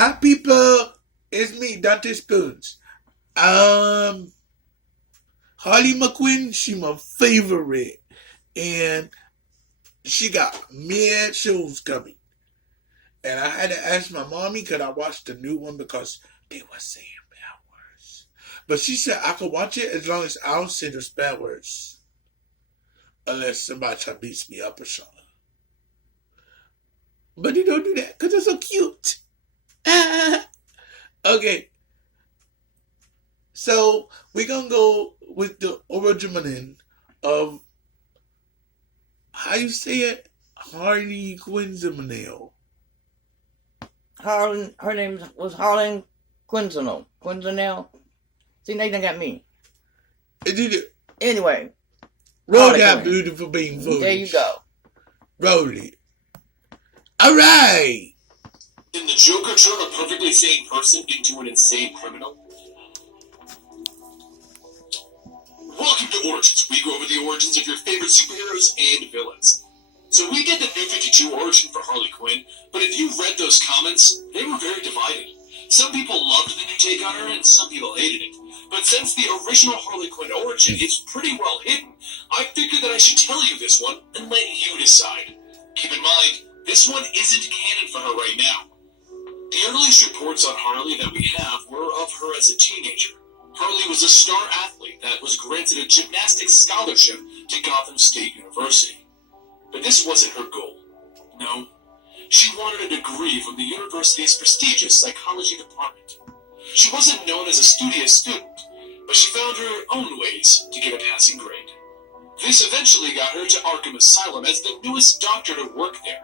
Hi people, it's me, Dante Spoons. Harley McQuinn, she my favorite. And she got mad shows coming. And I had to ask my mommy could I watch the new one because they were saying bad words. But she said I could watch it as long as I don't say those bad words. Unless somebody try to beat me up or something. But they don't do that because they're so cute. Okay, so we're gonna go with the origin of how you say it, Harley Quinzel. Her name was Harlan Quinzel. See, Nathan got me. Anyway. Roll that beautiful bean footage. There you go. Roll it. Alright. Can the Joker turn a perfectly sane person into an insane criminal? Welcome to Origins. We go over the origins of your favorite superheroes and villains. So we did the New 52 origin for Harley Quinn, but if you read those comments, they were very divided. Some people loved the new take on her, and some people hated it. But since the original Harley Quinn origin is pretty well hidden, I figured that I should tell you this one and let you decide. Keep in mind, this one isn't canon for her right now. The earliest reports on Harley that we have were of her as a teenager. Harley was a star athlete that was granted a gymnastics scholarship to Gotham State University. But this wasn't her goal. No. She wanted a degree from the university's prestigious psychology department. She wasn't known as a studious student, but she found her own ways to get a passing grade. This eventually got her to Arkham Asylum as the newest doctor to work there,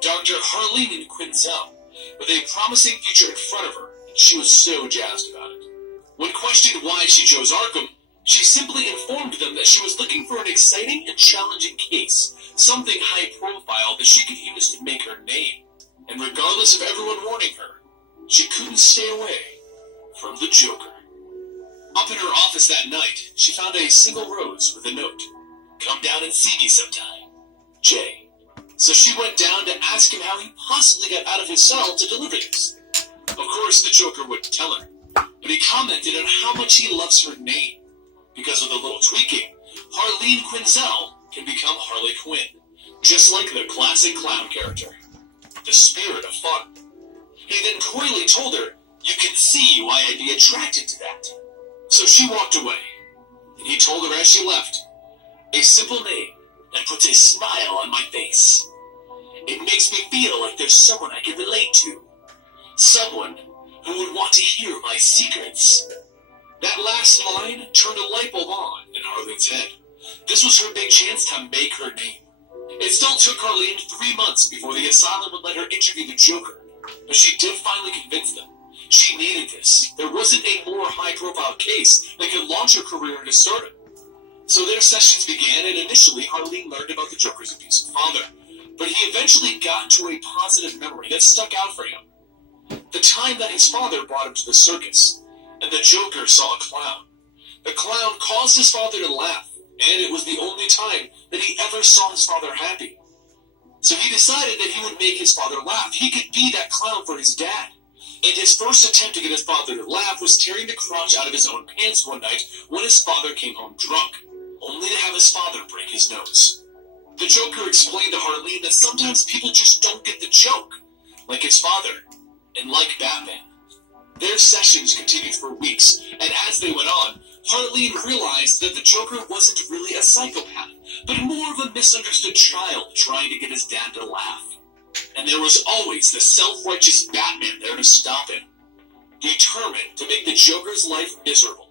Dr. Harleen Quinzel, with a promising future in front of her, and she was so jazzed about it. When questioned why she chose Arkham, she simply informed them that she was looking for an exciting and challenging case, something high profile that she could use to make her name. And regardless of everyone warning her, she couldn't stay away from the Joker. Up in her office that night, she found a single rose with a note. Come down and see me sometime. Jay. So she went down to ask him how he possibly got out of his cell to deliver this. Of course, the Joker wouldn't tell her, but he commented on how much he loves her name. Because with a little tweaking, Harleen Quinzel can become Harley Quinn, just like the classic clown character, the spirit of fun. He then coyly told her, "You can see why I'd be attracted to that." So she walked away, and he told her as she left, "A simple name that puts a smile on my face. It makes me feel like there's someone I can relate to. Someone who would want to hear my secrets." That last line turned a light bulb on in Harleen's head. This was her big chance to make her name. It still took Harleen 3 months before the asylum would let her interview the Joker, but she did finally convince them. She needed this. There wasn't a more high-profile case that could launch her career into stardom. So their sessions began, and initially Harleen learned about the Joker's abusive father, but he eventually got to a positive memory that stuck out for him. The time that his father brought him to the circus, and the Joker saw a clown. The clown caused his father to laugh, and it was the only time that he ever saw his father happy. So he decided that he would make his father laugh. He could be that clown for his dad. And his first attempt to get his father to laugh was tearing the crotch out of his own pants one night when his father came home drunk, only to have his father break his nose. The Joker explained to Harleen that sometimes people just don't get the joke, like his father, and like Batman. Their sessions continued for weeks, and as they went on, Harleen realized that the Joker wasn't really a psychopath, but more of a misunderstood child trying to get his dad to laugh. And there was always the self-righteous Batman there to stop him, determined to make the Joker's life miserable.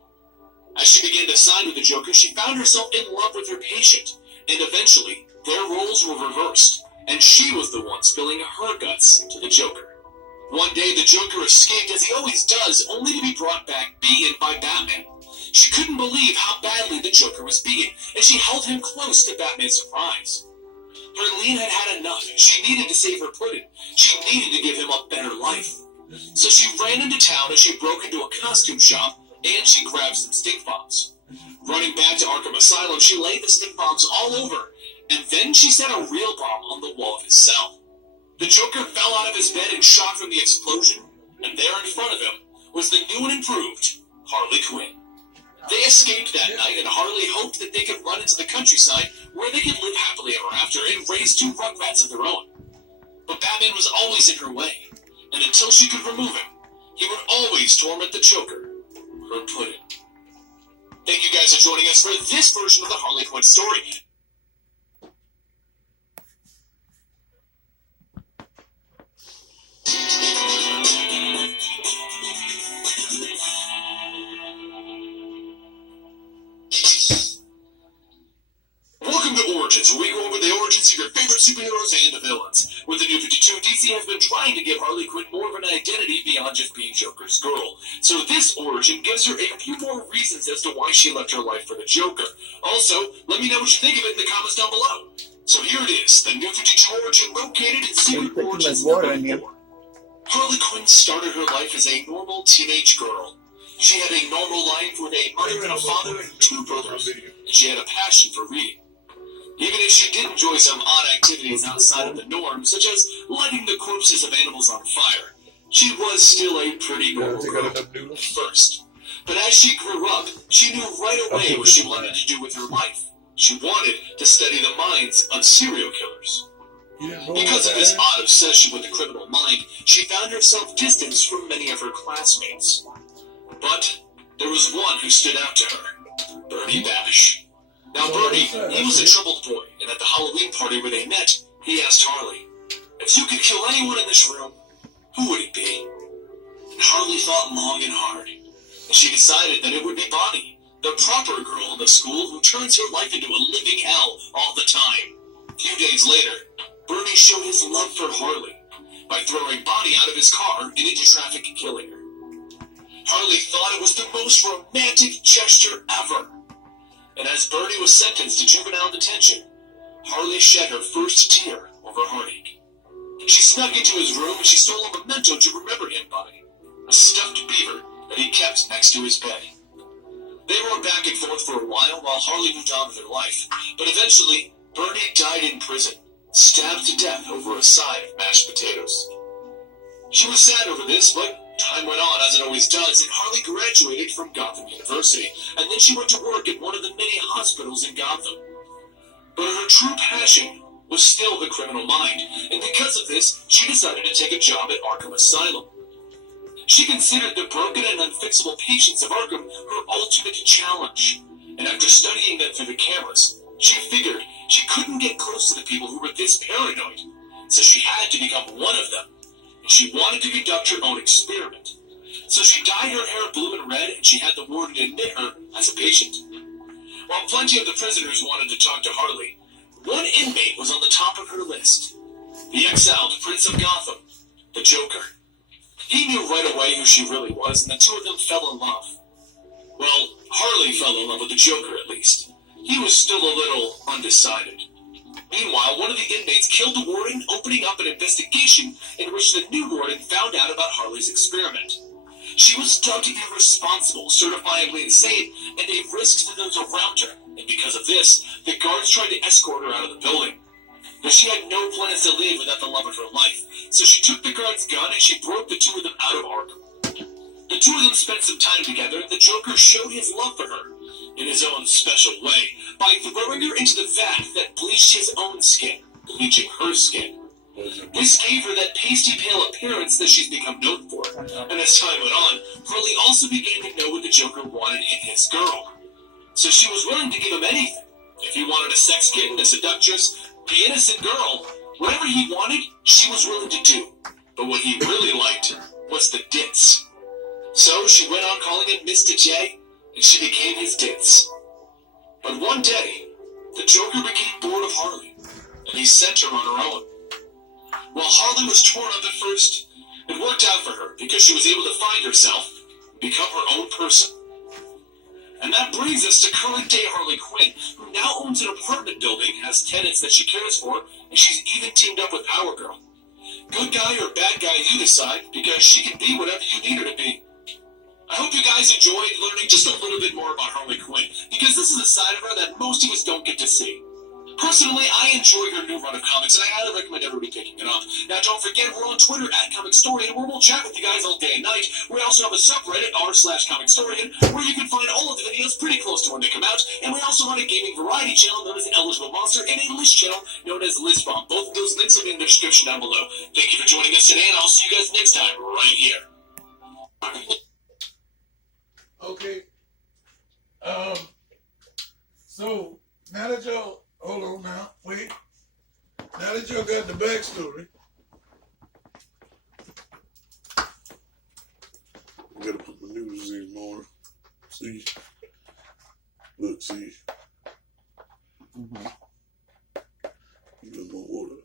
As she began to side with the Joker, she found herself in love with her patient, and eventually, their roles were reversed, and she was the one spilling her guts to the Joker. One day, the Joker escaped, as he always does, only to be brought back beaten by Batman. She couldn't believe how badly the Joker was beaten, and she held him close to Batman's surprise. Harleen had had enough. She needed to save her pudding. She needed to give him a better life. So she ran into town, and she broke into a costume shop, and she grabbed some stink bombs. Running back to Arkham Asylum, she laid the stink bombs all over, and then she set a real bomb on the wall of his cell. The Joker fell out of his bed in shock from the explosion, and there in front of him was the new and improved Harley Quinn. They escaped that night, and Harley hoped that they could run into the countryside where they could live happily ever after and raise 2 rugrats of their own. But Batman was always in her way, and until she could remove him, he would always torment the Joker, her pudding. Thank you guys for joining us for this version of the Harley Quinn story. Welcome to Origins, where we go over the origins of your favorite superheroes and the villains. With the New 52, DC has been trying to give Harley Quinn more of an identity beyond just being Joker's girl. So this origin gives her a few more reasons as to why she left her life for the Joker. Also, let me know what you think of it in the comments down below. So here it is, the New 52 origin located in Secret Origins number 4. Harley Quinn started her life as a normal teenage girl. She had a normal life with a mother and a father and 2 brothers, and she had a passion for reading. Even if she did enjoy some odd activities outside of the norm, such as lighting the corpses of animals on fire, she was still a pretty normal girl at first. But as she grew up, she knew right away what she wanted to do with her life. She wanted to study the minds of serial killers. Because of this odd obsession with the criminal mind, she found herself distanced from many of her classmates. But there was one who stood out to her, Bernie Bash. Now Bernie, he was a troubled boy, and at the Halloween party where they met, he asked Harley, "If you could kill anyone in this room, who would it be?" And Harley thought long and hard, and she decided that it would be Bonnie, the proper girl in the school who turns her life into a living hell all the time. A few days later, Bernie showed his love for Harley by throwing Bonnie out of his car and into traffic, killing her. Harley thought it was the most romantic gesture ever. And as Bernie was sentenced to juvenile detention, Harley shed her first tear over heartache. She snuck into his room and she stole a memento to remember him by, a stuffed beaver that he kept next to his bed. They rode back and forth for a while Harley moved on with her life, but eventually Bernie died in prison, stabbed to death over a side of mashed potatoes. She was sad over this, but time went on, as it always does, and Harley graduated from Gotham University, and then she went to work at one of the many hospitals in Gotham. But her true passion was still the criminal mind, and because of this, she decided to take a job at Arkham Asylum. She considered the broken and unfixable patients of Arkham her ultimate challenge, and after studying them through the cameras, she figured she couldn't get close to the people who were this paranoid, so she had to become one of them. She wanted to conduct her own experiment. So she dyed her hair blue and red, and she had the warden admit her as a patient. While plenty of the prisoners wanted to talk to Harley, one inmate was on the top of her list. The exiled Prince of Gotham, the Joker. He knew right away who she really was, and the two of them fell in love. Well, Harley fell in love with the Joker, at least. He was still a little undecided. Meanwhile, one of the inmates killed the warden, opening up an investigation in which the new warden found out about Harley's experiment. She was dubbed irresponsible, certifiably insane, and a risk to those around her, and because of this, the guards tried to escort her out of the building. But she had no plans to leave without the love of her life, so she took the guard's gun and she broke the two of them out of Arkham. The two of them spent some time together, and the Joker showed his love for her, in his own special way, by throwing her into the vat that bleached his own skin, bleaching her skin. This gave her that pasty pale appearance that she's become known for, and as time went on, Harley also began to know what the Joker wanted in his girl. So she was willing to give him anything. If he wanted a sex kitten, a seductress, the innocent girl, whatever he wanted, she was willing to do. But what he really liked was the ditz. So she went on calling him Mr. J, and she became his ditz. But one day, the Joker became bored of Harley, and he sent her on her own. While Harley was torn up at first, it worked out for her because she was able to find herself and become her own person. And that brings us to current-day Harley Quinn, who now owns an apartment building, has tenants that she cares for, and she's even teamed up with Power Girl. Good guy or bad guy, you decide, because she can be whatever you need her to be. I hope you guys enjoyed learning just a little bit more about Harley Quinn, because this is a side of her that most of us don't get to see. Personally, I enjoy your new run of comics, and I highly recommend everybody picking it up. Now, don't forget, we're on Twitter @ComicStorian, where we'll chat with you guys all day and night. We also have a subreddit, r/ComicStorian, where you can find all of the videos pretty close to when they come out, and we also run a gaming variety channel known as Eligible Monster and a list channel known as Listbomb. Both of those links will be in the description down below. Thank you for joining us today, and I'll see you guys next time, right here. Okay. So now that y'all, hold on now, wait. Now that y'all got the backstory, I gotta put my news in more. See, look, see. Give me more water.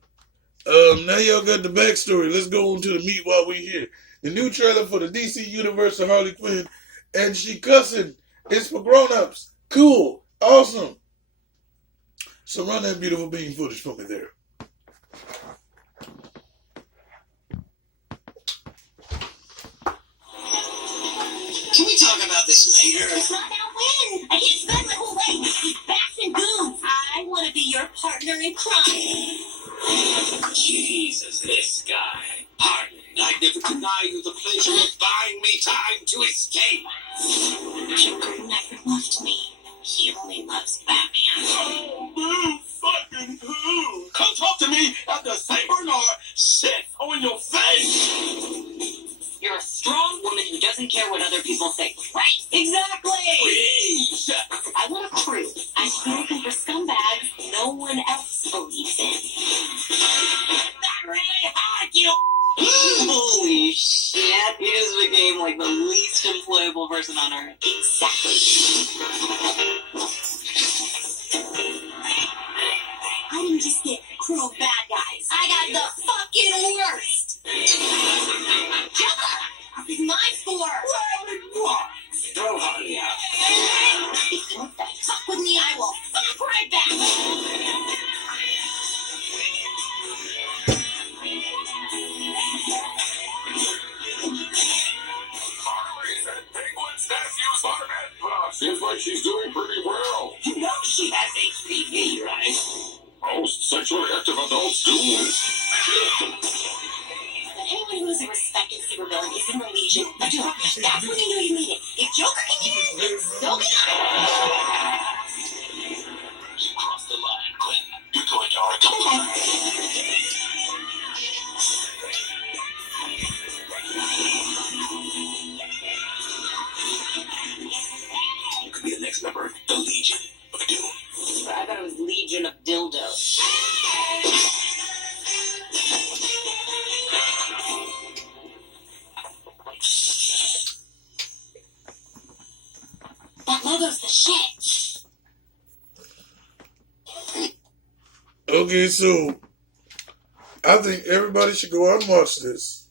Now y'all got the backstory. Let's go on to the meat while we're here. The new trailer for the DC Universe of Harley Quinn, and she cussing. It's for grown-ups. Cool. Awesome. So run that beautiful bean footage for me there. Can we talk about this later? It's not that win. I can't spend my whole life with bats and goons. I want to be your partner in crime. Jesus, this guy. Pardon, I never deny you the pleasure of buying me time to escape. Joker never loved me. He only loves Batman. Oh, boo fucking who? Come talk to me at the St. Bernard shit on your face. You're a strong woman who doesn't care what other people think. Right? Exactly. Please. I want a crew. I'm looking for scumbags no one else believes in. Not really hard, you. Holy shit, he just became like the least employable person on earth. Exactly. I didn't just get a crew of bad guys. I got the fucking worst. Joker, this is my store. Throw Harley out. If you want to fuck with me, I will fuck right back. Harley's at Penguin's nephew's apartment. Seems like she's doing pretty well. You know she has HPV, right? Most sexually active adults do. But anyone who is a respected supervillain is in the Legion. That's when you know you mean it. If Joker can get it, so can I. You crossed the line, Quinn. You're going to our You could be the next member of the Legion of Doom. I thought it was Legion of Dildos. That logo's the shit. Okay, so I think everybody should go out and watch this.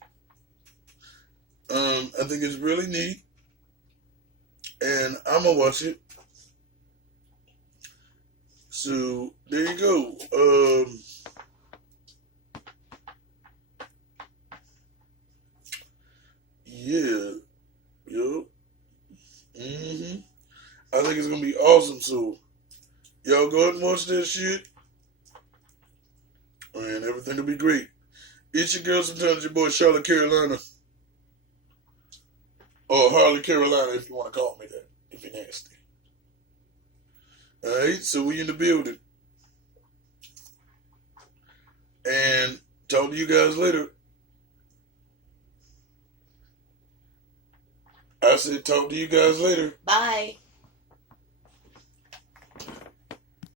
I think it's really neat, and I'm gonna watch it. So there you go. Yeah, yup. I think it's gonna be awesome. So y'all go ahead and watch that shit, and everything will be great. It's your girl, sometimes your boy Charlotte Carolina, or Harley Carolina, if you want to call me that, if you're nasty. All right, so we in the building, and talk to you guys later. I said talk to you guys later. Bye.